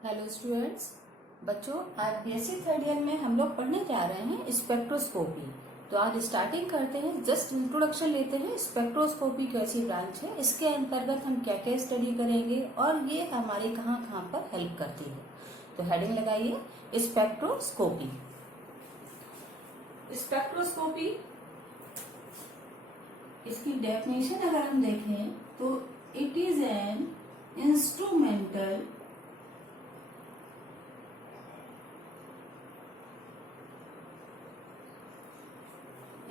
Hello students, बच्चों आज basic third year में हम लोग पढ़ने जा रहे हैं स्पेक्ट्रोस्कोपी। तो आज स्टार्टिंग करते हैं, जस्ट इंट्रोडक्शन लेते हैं। स्पेक्ट्रोस्कोपी कैसी ब्रांच है, इसके अंतर्गत हम क्या क्या स्टडी करेंगे और ये हमारी कहाँ कहाँ पर हेल्प करती है। तो हेडिंग लगाइए, स्पेक्ट्रोस्कोपी। स्पेक्ट्रोस्कोपी, इसकी डेफिनेशन अगर हम देखें तो it is an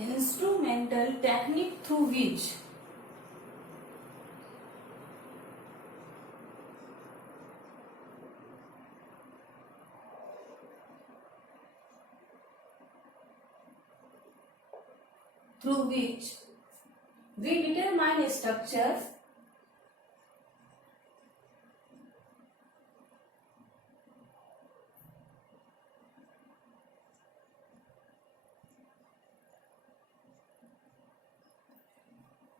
instrumental technique through which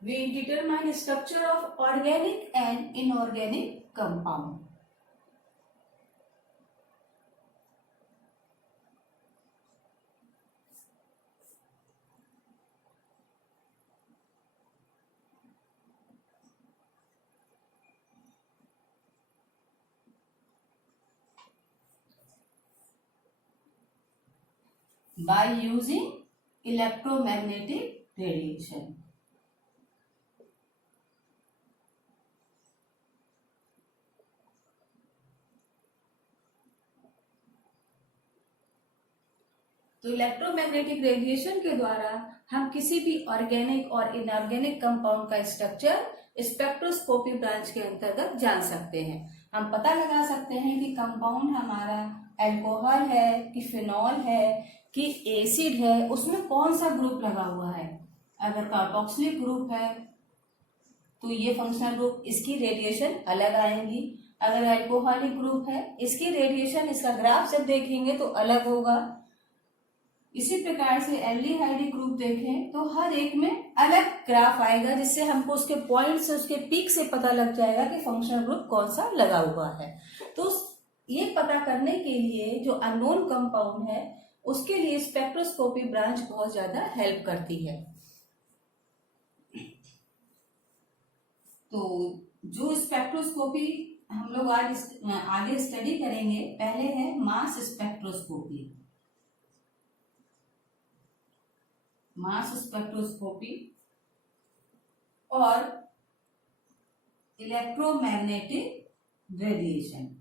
we determine structure of organic and inorganic compound. By using electromagnetic radiation. तो इलेक्ट्रोमैग्नेटिक रेडिएशन के द्वारा हम किसी भी ऑर्गेनिक और इनऑर्गेनिक कंपाउंड का स्ट्रक्चर स्पेक्ट्रोस्कोपी ब्रांच के अंतर्गत जान सकते हैं। हम पता लगा सकते हैं कि कंपाउंड हमारा अल्कोहल है कि फिनॉल है कि एसिड है, उसमें कौन सा ग्रुप लगा हुआ है। अगर कार्बोक्सिलिक ग्रुप है तो ये फंक्शनल ग्रुप, इसकी रेडिएशन अलग आएंगी। अगर अल्कोहलिक ग्रुप है, इसकी रेडिएशन, इसका ग्राफ जब देखेंगे तो अलग होगा। इसी प्रकार से एल्डिहाइड ग्रुप देखें तो हर एक में अलग ग्राफ आएगा, जिससे हमको उसके पॉइंट से, उसके पीक से पता लग जाएगा कि फंक्शनल ग्रुप कौन सा लगा हुआ है। तो ये पता करने के लिए जो अननोन कंपाउंड है उसके लिए स्पेक्ट्रोस्कोपी ब्रांच बहुत ज्यादा हेल्प करती है। तो जो स्पेक्ट्रोस्कोपी हम लोग आज आगे स्टडी करेंगे, पहले है मास स्पेक्ट्रोस्कोपी। मास स्पेक्ट्रोस्कोपी और इलेक्ट्रोमैग्नेटिक रेडिएशन।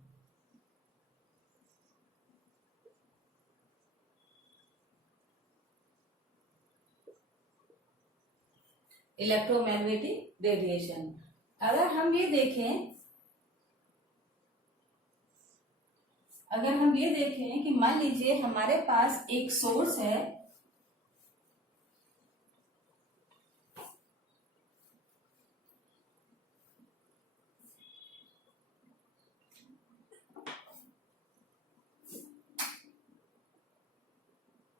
इलेक्ट्रोमैग्नेटिक रेडिएशन, अगर हम ये देखें कि मान लीजिए हमारे पास एक सोर्स है,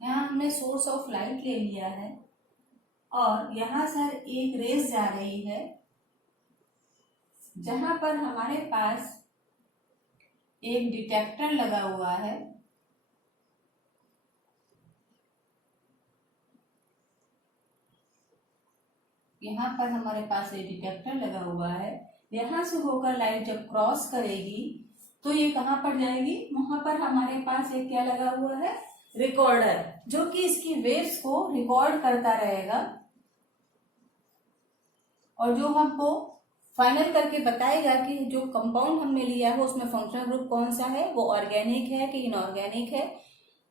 यहाँ हमने सोर्स ऑफ लाइट ले लिया है और यहां से एक रेज जा रही है, जहां पर हमारे पास एक डिटेक्टर लगा हुआ है। यहाँ पर हमारे पास एक डिटेक्टर लगा हुआ है। यहां से होकर लाइट जब क्रॉस करेगी तो ये कहां पर जाएगी, वहां पर हमारे पास एक क्या लगा हुआ है, रिकॉर्डर, जो कि इसकी वेव्स को रिकॉर्ड करता रहेगा और जो हमको फाइनल करके बताएगा कि जो कंपाउंड हमने लिया है उसमें फंक्शनल ग्रुप कौन सा है, वो ऑर्गेनिक है कि इनऑर्गेनिक है।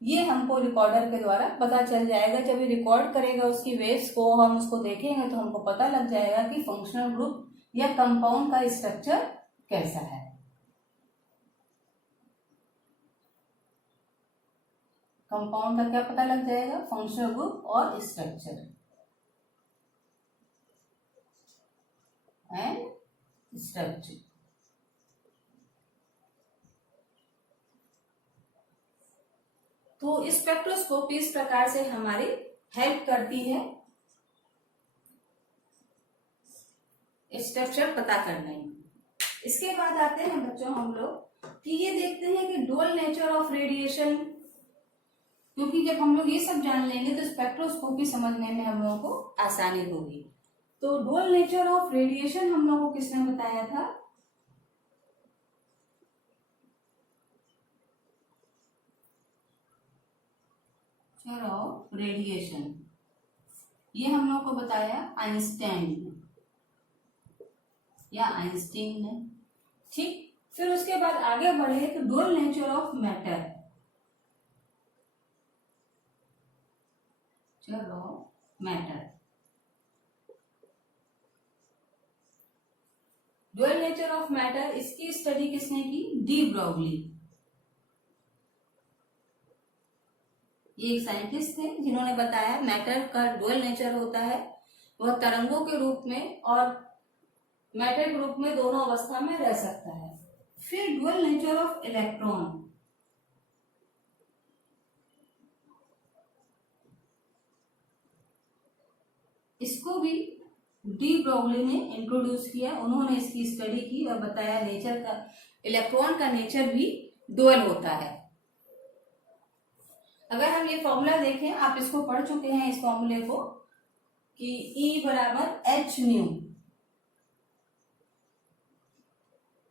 ये हमको रिकॉर्डर के द्वारा पता चल जाएगा। जब ये रिकॉर्ड करेगा उसकी वेव्स को, हम उसको देखेंगे तो हमको पता लग जाएगा कि फंक्शनल ग्रुप या कंपाउंड का स्ट्रक्चर कैसा है। कंपाउंड का क्या पता लग जाएगा, फंक्शनल ग्रुप और स्ट्रक्चर एंड स्ट्रक्चर। तो स्पेक्ट्रोस्कोपी इस प्रकार से हमारी हेल्प करती है स्ट्रक्चर पता करने में। इसके बाद आते हैं बच्चों हम लोग कि ये देखते हैं कि डुअल नेचर ऑफ रेडिएशन, क्योंकि जब हम लोग ये सब जान लेंगे तो स्पेक्ट्रोस्कोपी समझने में हम लोगों को आसानी होगी। तो डुअल नेचर ऑफ रेडिएशन हम लोगों को किसने बताया था? ऑफ रेडिएशन, ये हम लोग को बताया आइंस्टाइन ने या आइंस्टीन ने। ठीक, फिर उसके बाद आगे बढ़े तो dual nature of matter, matter, dual nature of matter, इसकी स्टडी किसने की? De Broglie. ये एक साइंटिस्ट थे जिन्होंने बताया मैटर का डुअल नेचर होता है, वह तरंगों के रूप में और मैटर के रूप में दोनों अवस्था में रह सकता है। फिर डुअल नेचर ऑफ इलेक्ट्रॉन, इसको भी डी ब्रॉगली ने इंट्रोड्यूस किया। उन्होंने इसकी स्टडी की और बताया नेचर का, इलेक्ट्रॉन का नेचर भी डुअल होता है। अगर हम ये फॉर्मूला देखें, आप इसको पढ़ चुके हैं इस फॉर्मूले को, कि E बराबर एच न्यू।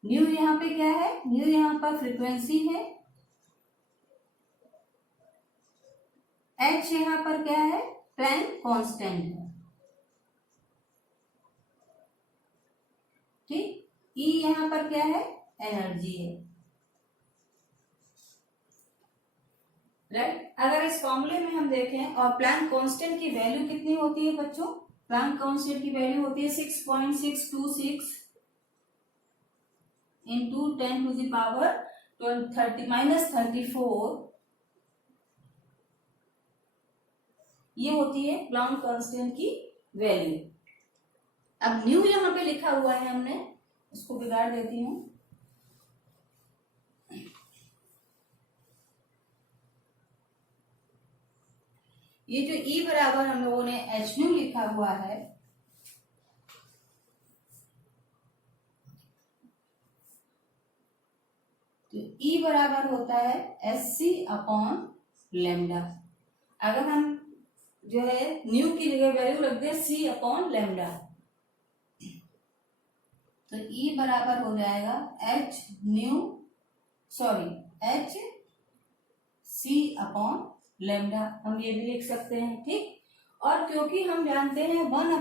न्यू यहाँ पे क्या है? न्यू यहाँ पर फ्रीक्वेंसी है, एच यहाँ पर क्या है? प्लैंक कांस्टेंट है। ठीक, E यहाँ पर क्या है? एनर्जी है। राइट, अगर इस फॉर्मूले में हम देखें और प्लैंक कांस्टेंट की वैल्यू कितनी होती है बच्चों? प्लैंक कांस्टेंट की वैल्यू होती है 6.626 इंटू 10⁻⁻34। ये होती है प्लैंक कांस्टेंट की वैल्यू। अब न्यू यहाँ पे लिखा हुआ है, हमने इसको बिगाड़ देती हूँ। ये जो E बराबर हम लोगों ने एच न्यू लिखा हुआ है, तो E बराबर होता है SC अपॉन लैम्डा। अगर हम जो है न्यू की जगह वैल्यू रख दें C अपॉन लैम्डा, तो E बराबर हो जाएगा एच C अपॉन लैम्डा। हम ये भी लिख सकते हैं। ठीक, और क्योंकि हम जानते हैं 1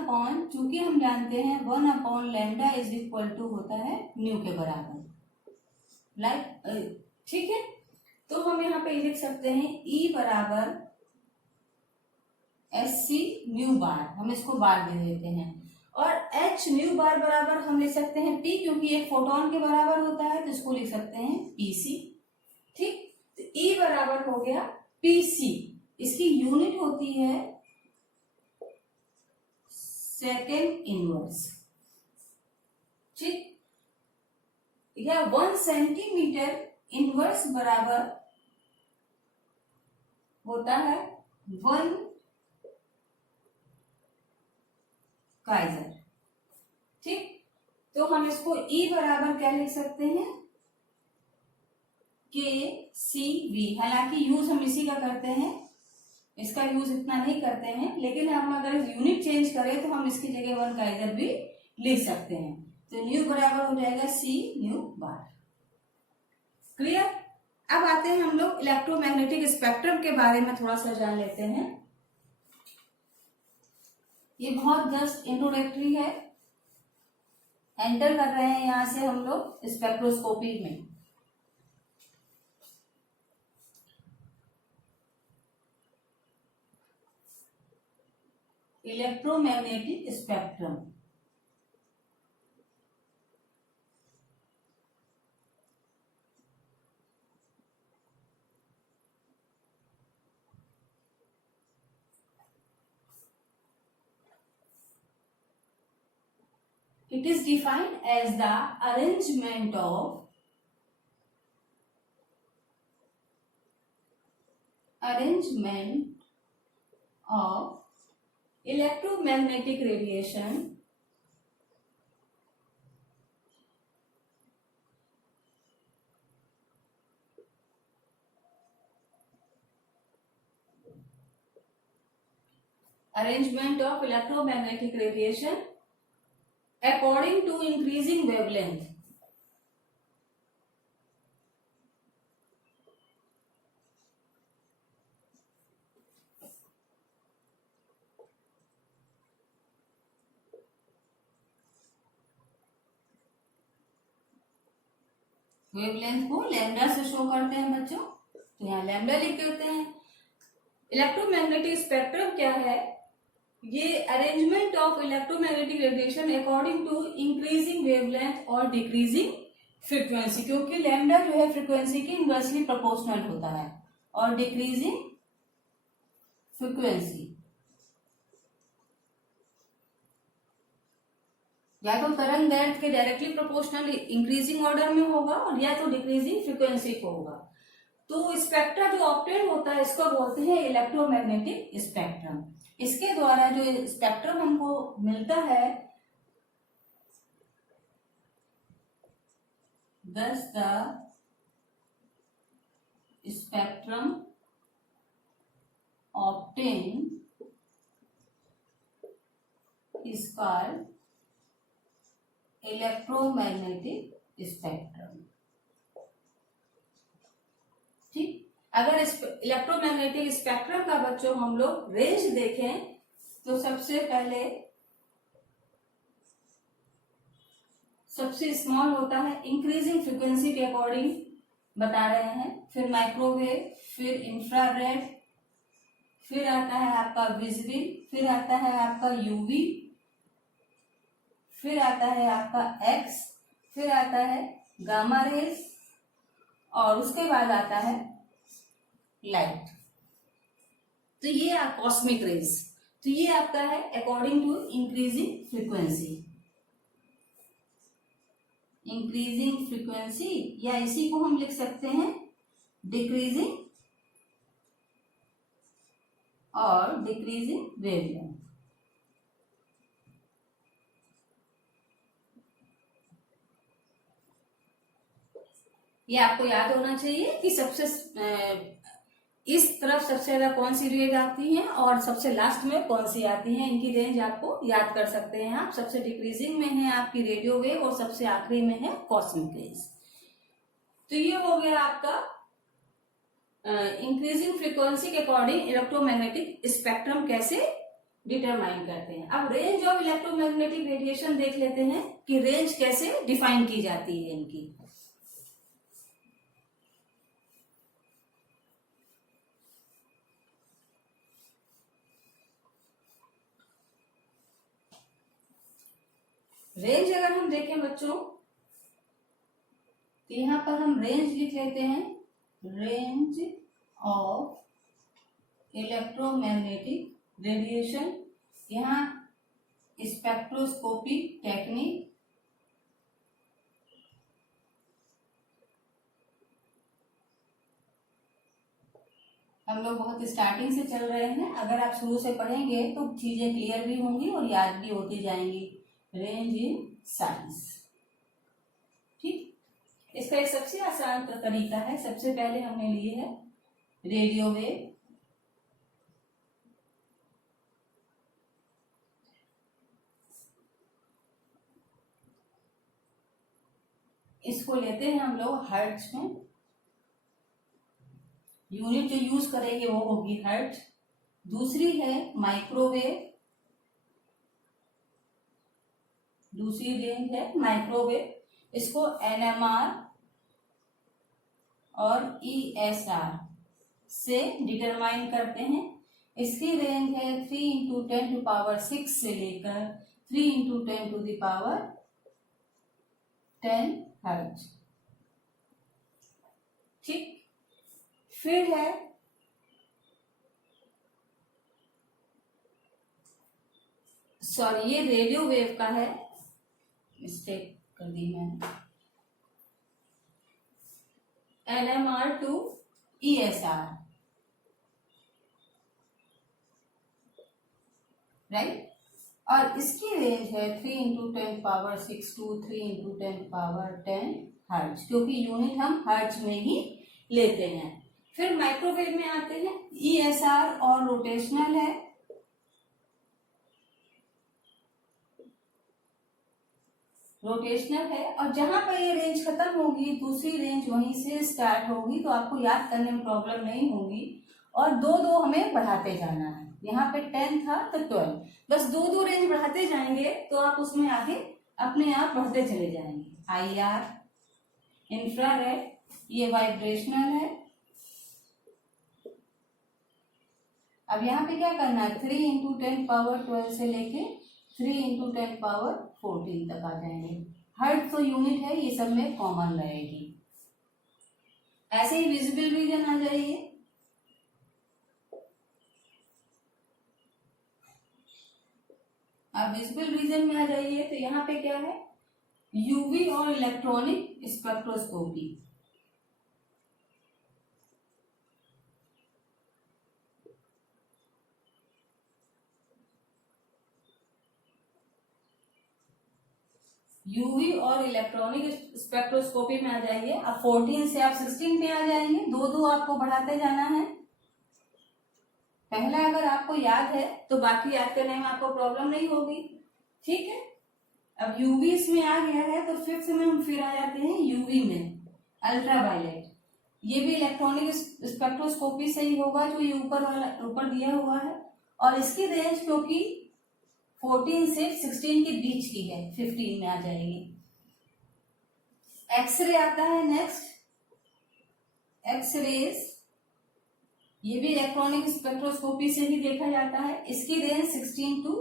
upon lambda is equal to होता है न्यू के बराबर। ठीक है, तो हम यहाँ पे लिख सकते हैं E बराबर SC न्यू बार, हम इसको बार दे देते हैं, और H न्यू बार बराबर हम लिख सकते हैं P, क्योंकि एक फोटोन के बराबर होता है, तो इसको लिख सकते हैं PC। ठीक, तो E बराबर हो गया PC। इसकी यूनिट होती है सेकेंड इनवर्स। ठीक, या 1 सेंटीमीटर इनवर्स बराबर होता है 1 काइजर। ठीक, तो हम इसको E बराबर क्या लिख सकते हैं? KCV। हालांकि यूज हम इसी का करते हैं, इसका यूज इतना नहीं करते हैं, लेकिन हम अगर यूनिट चेंज करें तो हम इसकी जगह 1 काइजर भी लिख सकते हैं। तो न्यू बराबर हो जाएगा C न्यू बार। क्लियर? अब आते हैं हम लोग इलेक्ट्रोमैग्नेटिक स्पेक्ट्रम के बारे में थोड़ा सा जान लेते हैं। ये बहुत जस्ट इंट्रोडक्टरी है, एंटर कर रहे हैं यहां से हम लोग स्पेक्ट्रोस्कोपी में। Electromagnetic spectrum, it is defined as the arrangement of electromagnetic radiation arrangement of electromagnetic radiation according to increasing wavelength. Wavelength को लैम्डा से शो करते हैं बच्चों, तो यहाँ लैम्डा लिख देते हैं। इलेक्ट्रोमैग्नेटिक स्पेक्ट्रम क्या है? ये arrangement of electromagnetic radiation according to increasing wavelength और डिक्रीजिंग फ्रीक्वेंसी, क्योंकि लैम्डा जो है फ्रीक्वेंसी की इनवर्सली प्रोपोर्शनल होता है, और डिक्रीजिंग फ्रीक्वेंसी या तो तरंग दैर्घ्य के डायरेक्टली प्रोपोर्शनल इंक्रीजिंग ऑर्डर में होगा और या तो डिक्रीजिंग फ्रीक्वेंसी को होगा। तो स्पेक्ट्रा जो ऑब्टेन होता है इसको बोलते हैं इलेक्ट्रोमैग्नेटिक स्पेक्ट्रम। इसके द्वारा जो स्पेक्ट्रम हमको मिलता है, thus the spectrum obtained is called electromagnetic spectrum. ठीक, अगर इलेक्ट्रोमैग्नेटिक स्पेक्ट्रम का बच्चों हम लोग रेंज देखें तो सबसे पहले सबसे स्मॉल होता है, इंक्रीजिंग फ्रीक्वेंसी के अकॉर्डिंग बता रहे हैं, फिर माइक्रोवेव, फिर इंफ्रारेड, फिर आता है आपका विजिबल, फिर आता है आपका यूवी, फिर आता है आपका एक्स, फिर आता है गामा रेज, और उसके बाद आता है लाइट। तो ये कॉस्मिक रेज, तो ये आपका है according to increasing frequency. Increasing frequency या इसी को हम लिख सकते हैं डिक्रीजिंग और डिक्रीजिंग वेवलेंथ। ये आपको याद होना चाहिए कि सबसे इस तरफ सबसे ज्यादा कौन सी रेज आती है और सबसे लास्ट में कौन सी आती है, इनकी रेंज आपको याद कर सकते हैं आप। सबसे डिक्रीजिंग में है आपकी रेडियो वेव और सबसे आखिरी में है कॉस्मिक रेज। तो ये हो गया आपका इंक्रीजिंग फ्रीक्वेंसी के अकॉर्डिंग इलेक्ट्रोमैग्नेटिक स्पेक्ट्रम कैसे डिटरमाइन करते हैं। अब रेंज ऑफ इलेक्ट्रोमैग्नेटिक रेडिएशन देख लेते हैं कि रेंज कैसे डिफाइन की जाती है इनकी। रेंज अगर हम देखें बच्चों तो यहां पर हम रेंज लिख लेते हैं, रेंज ऑफ इलेक्ट्रोमैग्नेटिक रेडिएशन। यहाँ स्पेक्ट्रोस्कोपी टेक्निक, हम लोग बहुत स्टार्टिंग से चल रहे हैं, अगर आप शुरू से पढ़ेंगे तो चीजें क्लियर भी होंगी और याद भी होती जाएंगी। रेंज इन साइंस, ठीक। इसका एक सबसे आसान तरीका है, सबसे पहले हमने लिए है रेडियो वेव, इसको लेते हैं हम लोग हर्ट्ज में, यूनिट जो यूज करेंगे वो होगी हर्ट्ज। दूसरी है माइक्रोवेव, दूसरी रेंज है माइक्रोवेव, इसको NMR और ESR से डिटरमाइन करते हैं। इसकी रेंज है 3 × 10⁶ से लेकर 3 × 10⁻10 हर्ट्ज, ठीक। फिर है ये रेडियो वेव का है, मिस्टेक कर दी मैंने, NMR to ESR, राइट। और इसकी रेंज है 3 × 10⁶ to 3 × 10⁻10 हर्ट्ज, क्योंकि यूनिट हम हर्ट्ज में ही लेते हैं। फिर माइक्रोवेव में आते हैं, ESR और रोटेशनल है, रोटेशनल है, और जहां पर ये रेंज खत्म होगी दूसरी रेंज वहीं से स्टार्ट होगी, तो आपको याद करने में प्रॉब्लम नहीं होगी। और दो दो हमें बढ़ाते जाना है, यहाँ पे 10 था तो 12, बस दो दो रेंज बढ़ाते जाएंगे तो आप उसमें आगे अपने आप बढ़ते चले जाएंगे। IR, इंफ्रारेड, ये वाइब्रेशनल है। अब यहाँ पे क्या करना है, 3 इंटू 10 पावर 12 से लेके 3 इंटू 10 पावर 14 तक आ जाएंगे। हर्ट्ज तो यूनिट है, ये सब में कॉमन रहेगी। ऐसे ही विजिबल रीजन आ जाइए। अब विजिबल रीजन में आ जाइए तो यहाँ पे क्या है, यूवी और इलेक्ट्रॉनिक स्पेक्ट्रोस्कोपी। यूवी और इलेक्ट्रॉनिक स्पेक्ट्रोस्कोपी में आ जाइए। अब 14 से आप 16 पे आ जाएंगे, दो दो आपको बढ़ाते जाना है। पहला अगर आपको याद है तो बाकी याद करने में आपको प्रॉब्लम नहीं होगी, ठीक है। अब यूवी इसमें आ गया है तो फिफ्थ में हम फिर आ जाते हैं यूवी में, अल्ट्रावायलेट। ये भी इलेक्ट्रॉनिक स्पेक्ट्रोस्कोपी से ही होगा, जो ये ऊपर दिया हुआ है, और इसकी रेंज क्योंकि 14 से 16 के बीच की है, 15 में आ जाएगी। एक्सरे आता है नेक्स्ट, एक्सरेज, ये भी इलेक्ट्रॉनिक स्पेक्ट्रोस्कोपी से ही देखा जाता है। इसकी रेंज 16 टू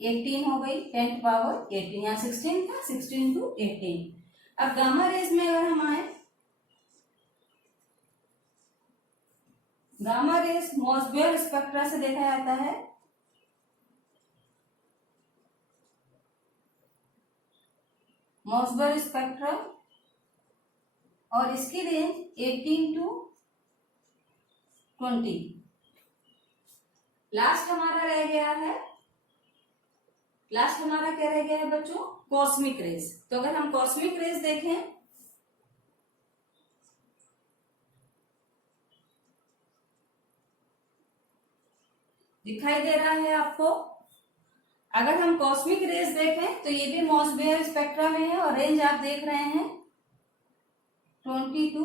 18 हो गई, 10 पावर 18, यहाँ 16 था, 16 टू 18। अब गामा रेज में अगर हम आए, गामा रेज मॉसबेयर स्पेक्ट्रा से देखा जाता है। मॉसबेयर स्पेक्ट्रम, और इसकी रेंज 18 टू 20। लास्ट हमारा रह गया है, लास्ट हमारा क्या रह गया है बच्चों, कॉस्मिक रेज। तो अगर हम कॉस्मिक रेज देखें, दिखाई दे रहा है आपको। अगर हम कॉस्मिक रेज देखें तो ये भी मॉसबेयर स्पेक्ट्रा में है, और रेंज आप देख रहे हैं 20 टू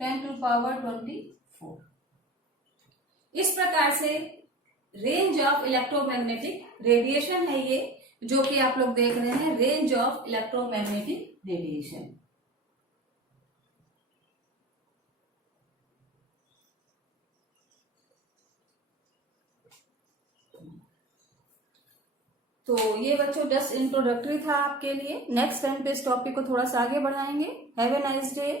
10 टू पावर 24। इस प्रकार से रेंज ऑफ इलेक्ट्रोमैग्नेटिक रेडिएशन है ये, जो कि आप लोग देख रहे हैं, रेंज ऑफ इलेक्ट्रोमैग्नेटिक रेडिएशन। तो ये बच्चों जस्ट इंट्रोडक्टरी था आपके लिए। नेक्स्ट टाइम पे इस टॉपिक को थोड़ा सा आगे बढ़ाएंगे। Have a nice day.